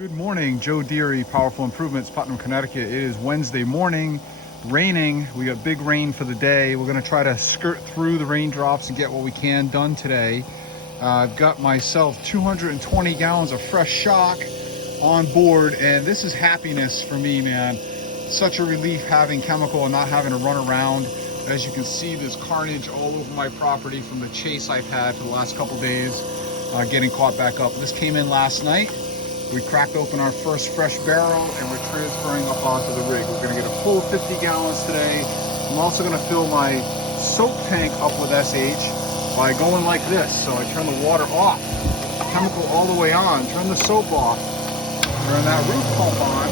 Good morning, Joe Deary, Powerful Improvements, Putnam, Connecticut. It is Wednesday morning, raining. We got big rain for the day. We're gonna try to skirt through the raindrops and get what we can done today. I've got myself 220 gallons of fresh shock on board, and this is happiness for me, man. Such a relief having chemical and not having to run around. As you can see, there's carnage all over my property from the chase I've had for the last couple days, getting caught back up. This came in last night. We cracked open our first fresh barrel and we're transferring up onto the rig. We're gonna get a full 50 gallons today. I'm also gonna fill my soap tank up with SH by going like this. So I turn the water off, chemical all the way on, turn the soap off, turn that roof pump on,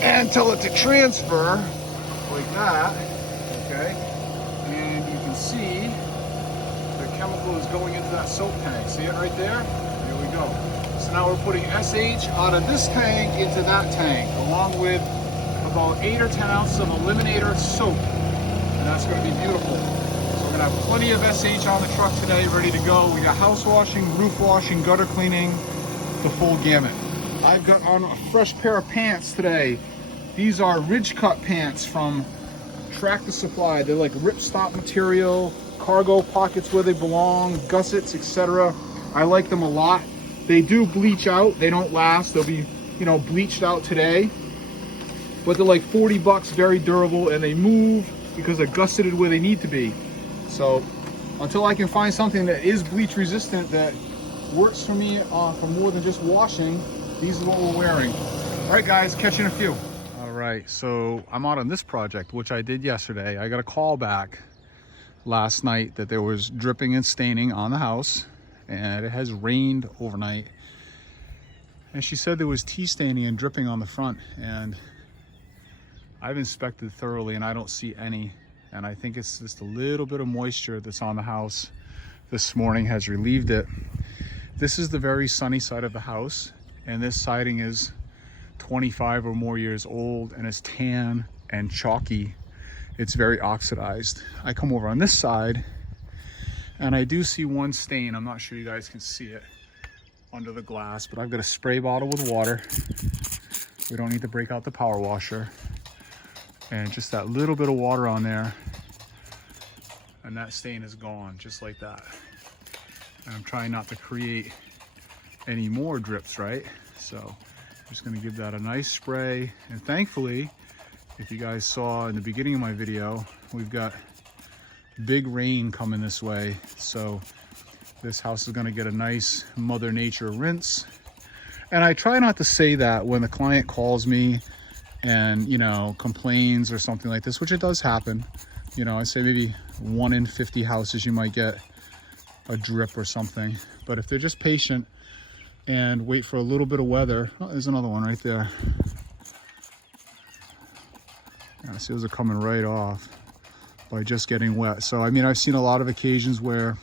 and tell it to transfer like that, okay? And you can see the chemical is going into that soap tank. See it right there? Here we go. So now we're putting SH out of this tank into that tank, along with about 8 or 10 ounces of Eliminator soap. And that's gonna be beautiful. So we're gonna have plenty of SH on the truck today, ready to go. We got house washing, roof washing, gutter cleaning, the full gamut. I've got on a fresh pair of pants today. These are ridge cut pants from Tractor Supply. They're like ripstop material, cargo pockets where they belong, gussets, etc. I like them a lot. They do bleach out, they don't last. They'll be, bleached out today. But they're like 40 bucks, very durable, and they move because they're gusseted where they need to be. So until I can find something that is bleach resistant that works for me for more than just washing, these are what we're wearing. All right guys, catch you in a few. All right, so I'm out on this project, which I did yesterday. I got a call back last night that there was dripping and staining on the house, and it has rained overnight. And she said there was tea staining and dripping on the front, and I've inspected thoroughly and I don't see any. And I think it's just a little bit of moisture that's on the house this morning has relieved it. This is the very sunny side of the house, and this siding is 25 or more years old and is tan and chalky. It's very oxidized. I come over on this side and I do see one stain. I'm not sure you guys can see it under the glass, but I've got a spray bottle with water. We don't need to break out the power washer. And just that little bit of water on there, and that stain is gone, just like that. And I'm trying not to create any more drips, right? So I'm just gonna give that a nice spray. And thankfully, if you guys saw in the beginning of my video, we've got big rain coming this way. So this house is gonna get a nice Mother Nature rinse. And I try not to say that when the client calls me and, complains or something like this, which it does happen. I say maybe 1 in 50 houses you might get a drip or something. But if they're just patient and wait for a little bit of weather, oh, there's another one right there. Yeah, see, those are coming right off by just getting wet. So, I've seen a lot of occasions where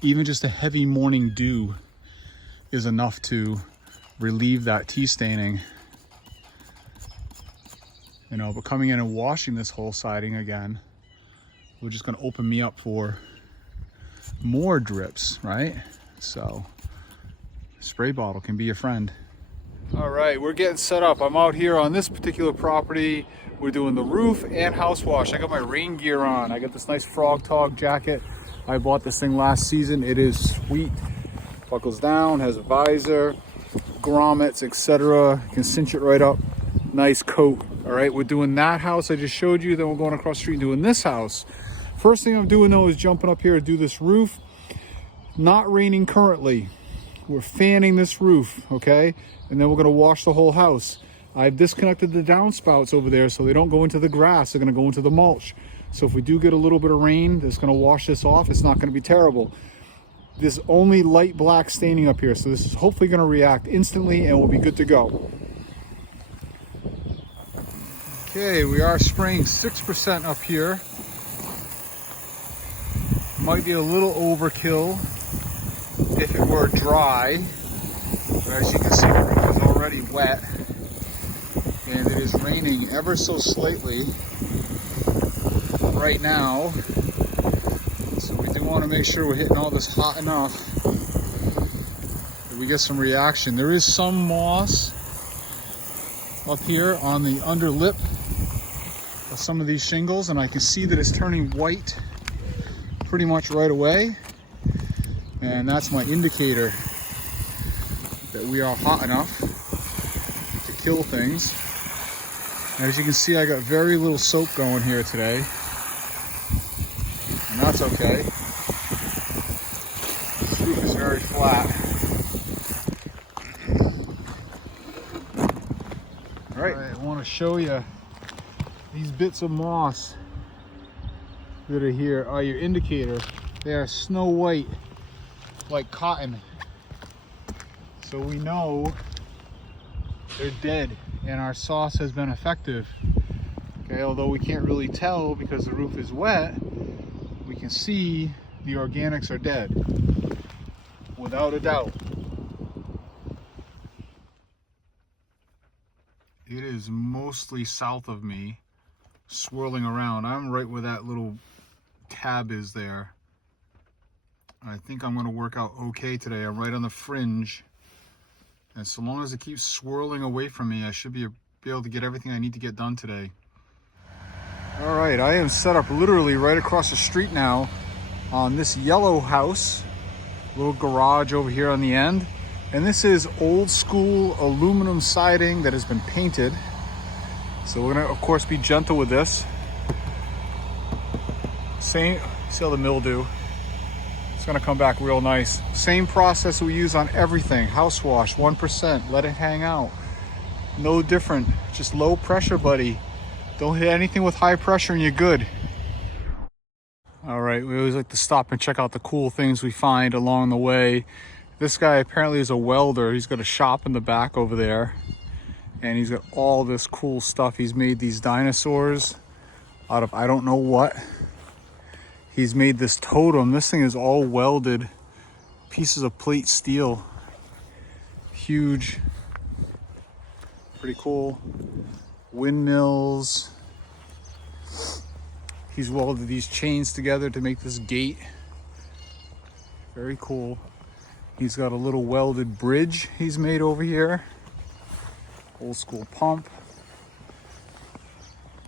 even just a heavy morning dew is enough to relieve that tea staining. But coming in and washing this whole siding again, we're just gonna open me up for more drips, right? So, spray bottle can be your friend. All right, we're getting set up. I'm out here on this particular property. We're doing the roof and house wash. I got my rain gear on. I got this nice Frog Tog jacket. I bought this thing last season. It is sweet. Buckles down, has a visor, grommets, etc. You can cinch it right up. Nice coat. All right, we're doing that house I just showed you. Then we're going across the street and doing this house. First thing I'm doing though is jumping up here to do this roof. Not raining currently. We're fanning this roof, okay? And then we're gonna wash the whole house. I've disconnected the downspouts over there so they don't go into the grass. They're gonna go into the mulch. So if we do get a little bit of rain that's gonna wash this off, it's not gonna be terrible. There's only light black staining up here, so this is hopefully gonna react instantly and we'll be good to go. Okay, we are spraying 6% up here. Might be a little overkill if it were dry. But as you can see, the roof is already wet. And it is raining ever so slightly right now. So we do want to make sure we're hitting all this hot enough that we get some reaction. There is some moss up here on the under lip of some of these shingles, and I can see that it's turning white pretty much right away. And that's my indicator that we are hot enough to kill things. And as you can see, I got very little soap going here today, and that's okay. This roof is very flat. All right, I want to show you these bits of moss that are here are your indicator. They are snow white, like cotton. So we know they're dead and our sauce has been effective. Okay, although we can't really tell because the roof is wet, we can see the organics are dead, without a doubt. It is mostly south of me, swirling around. I'm right where that little tab is there. I think I'm going to work out okay today. I'm right on the fringe. And so long as it keeps swirling away from me, I should be able to get everything I need to get done today. All right, I am set up literally right across the street now on this yellow house. Little garage over here on the end. And this is old school aluminum siding that has been painted. So we're gonna, of course, be gentle with this. See how the mildew? It's gonna come back real nice. Same process we use on everything. House wash, 1%, let it hang out. No different, just low pressure, buddy. Don't hit anything with high pressure and you're good. All right, we always like to stop and check out the cool things we find along the way. This guy apparently is a welder. He's got a shop in the back over there. And he's got all this cool stuff. He's made these dinosaurs out of I don't know what. He's made this totem. This thing is all welded pieces of plate steel. Huge. Pretty cool. Windmills. He's welded these chains together to make this gate. Very cool. He's got a little welded bridge he's made over here. Old school pump.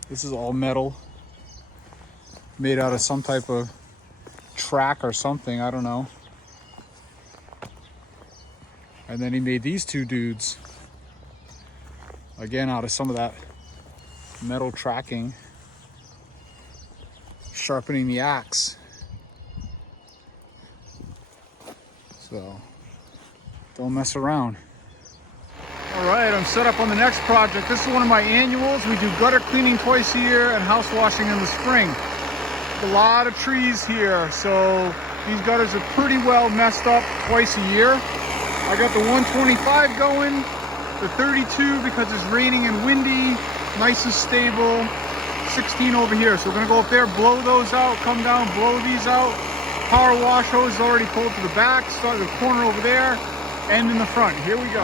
This is all metal. Made out of some type of track or something, I don't know. And then he made these two dudes, again out of some of that metal tracking, sharpening the axe. So don't mess around. All right, I'm set up on the next project. This is one of my annuals. We do gutter cleaning twice a year and house washing in the spring. A lot of trees here, so these gutters are pretty well messed up twice a year. I got the 125 going, the 32 because it's raining and windy, nice and stable, 16 over here. So we're gonna go up there, blow those out, come down, blow these out. Power wash hose is already pulled to the back, start the corner over there, and in the front. Here we go.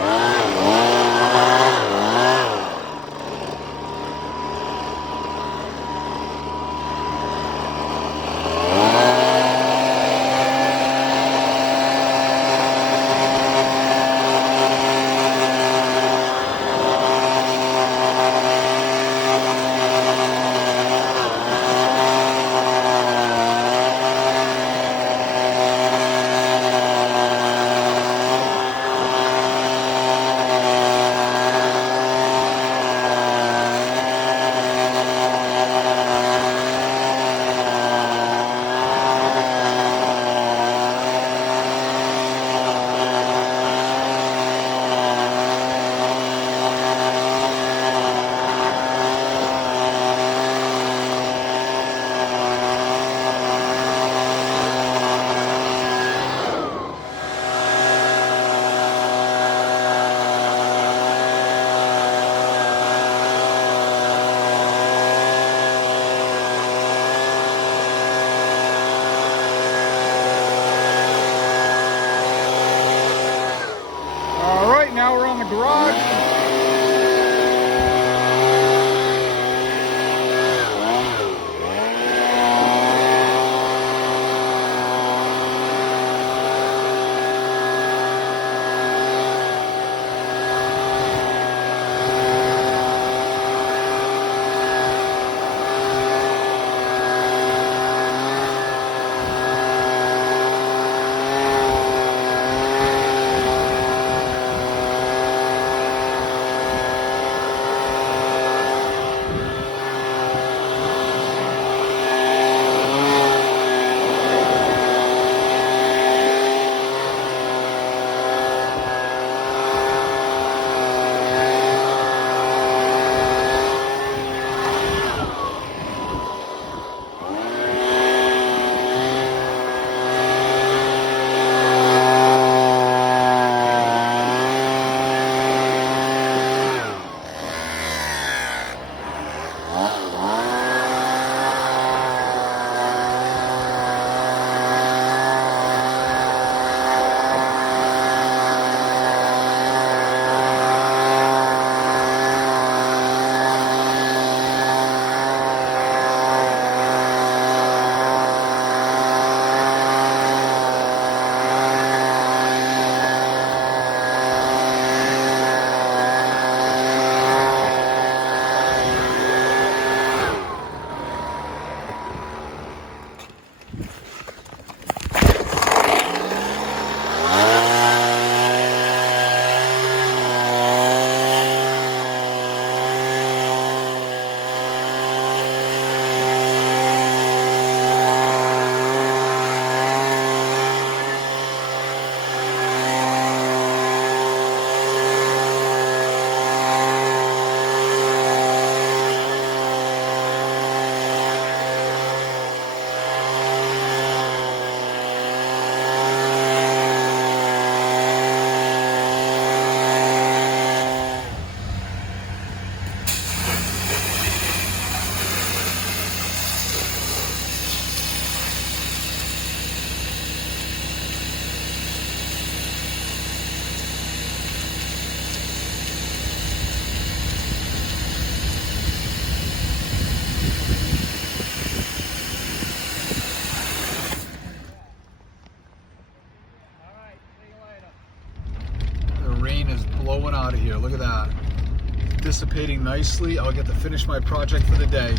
dissipating nicely. I'll get to finish my project for the day.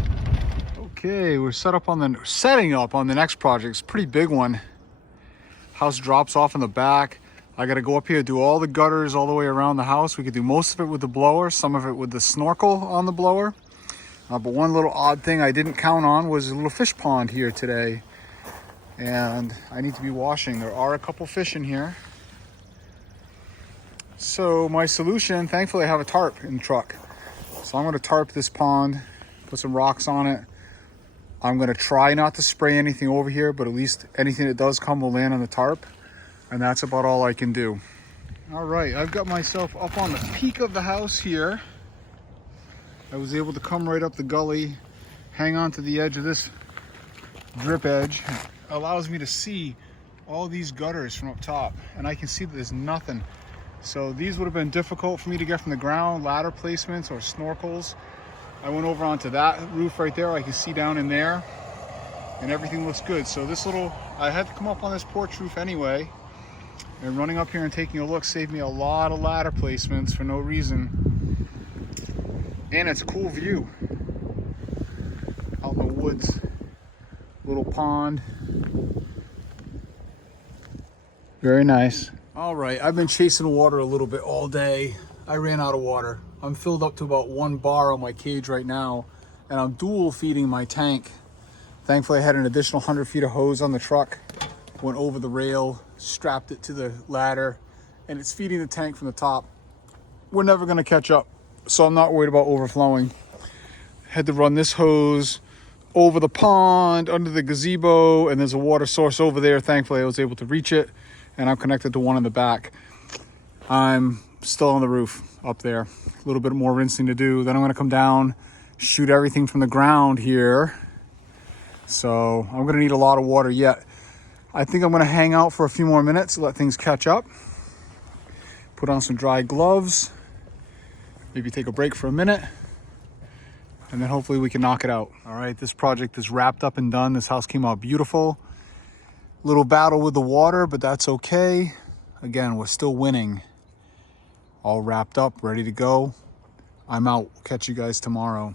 Okay, we're setting up on the next project. It's a pretty big one. House drops off in the back. I got to go up here, do all the gutters all the way around the house. We could do most of it with the blower, some of it with the snorkel on the blower. But one little odd thing I didn't count on was a little fish pond here today. And I need to be washing. There are a couple fish in here. So my solution, thankfully I have a tarp in the truck. So I'm going to tarp this pond, put some rocks on it. I'm going to try not to spray anything over here, but at least anything that does come will land on the tarp. And that's about all I can do. All right, I've got myself up on the peak of the house here. I was able to come right up the gully, hang on to the edge of this drip edge. It allows me to see all these gutters from up top, and I can see that there's nothing. So these would have been difficult for me to get from the ground, ladder placements or snorkels. I went over onto that roof right there. I can see down in there, and everything looks good. So I had to come up on this porch roof anyway, and running up here and taking a look saved me a lot of ladder placements for no reason. And it's a cool view. Out in the woods, little pond. Very nice. All right, I've been chasing water a little bit all day. I ran out of water. I'm filled up to about 1 bar on my cage right now, and I'm dual feeding my tank. Thankfully, I had an additional 100 feet of hose on the truck, went over the rail, strapped it to the ladder, and it's feeding the tank from the top. We're never gonna catch up, so I'm not worried about overflowing. Had to run this hose over the pond, under the gazebo, and there's a water source over there. Thankfully, I was able to reach it, and I'm connected to one in the back. I'm still on the roof up there. A little bit more rinsing to do. Then I'm gonna come down, shoot everything from the ground here. So I'm gonna need a lot of water yet. I think I'm gonna hang out for a few more minutes, let things catch up. Put on some dry gloves, maybe take a break for a minute, and then hopefully we can knock it out. All right, this project is wrapped up and done. This house came out beautiful. Little battle with the water, but that's okay. Again, we're still winning. All wrapped up, ready to go. I'm out. Catch you guys tomorrow.